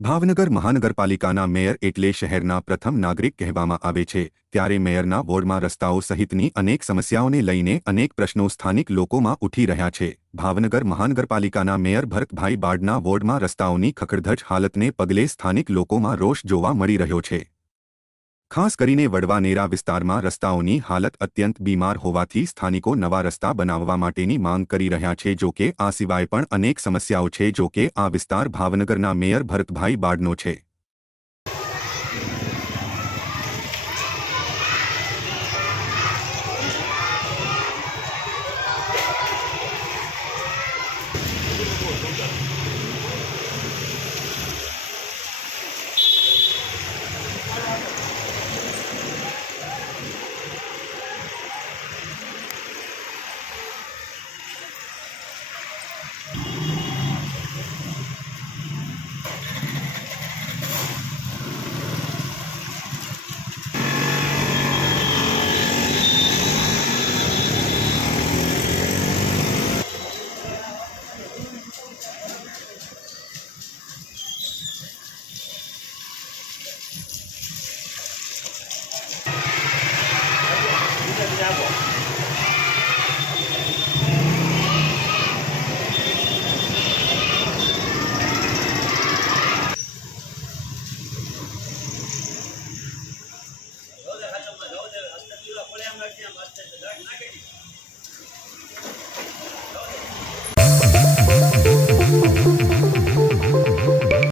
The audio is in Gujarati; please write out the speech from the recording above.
ભાવનગર મહાનગરપાલિકાના મેયર એટલે શહેરના પ્રથમ નાગરિક કહેવામાં આવે છે, ત્યારે મેયરના વોર્ડમાં રસ્તાઓ સહિતની અનેક સમસ્યાઓને લઈને અનેક પ્રશ્નો સ્થાનિક લોકોમાં ઉઠી રહ્યા છે। ભાવનગર મહાનગરપાલિકાના મેયર ભરતભાઈ બારડના વોર્ડમાં રસ્તાઓની ખખડધજ હાલતને પગલે સ્થાનિક લોકોમાં રોષ જોવા મળી રહ્યો છે। ખાસ કરીને વડવાનેરા વિસ્તારમાં રસ્તાઓની હાલત અત્યંત બીમાર હોવાથી સ્થાનિકો નવા રસ્તા બનાવવા માટેની માંગ કરી રહ્યા છે। જો કે આ સિવાય પણ અનેક સમસ્યાઓ છે। જો કે આ વિસ્તાર ભાવનગરના મેયર ભરતભાઈ બારડનો છે।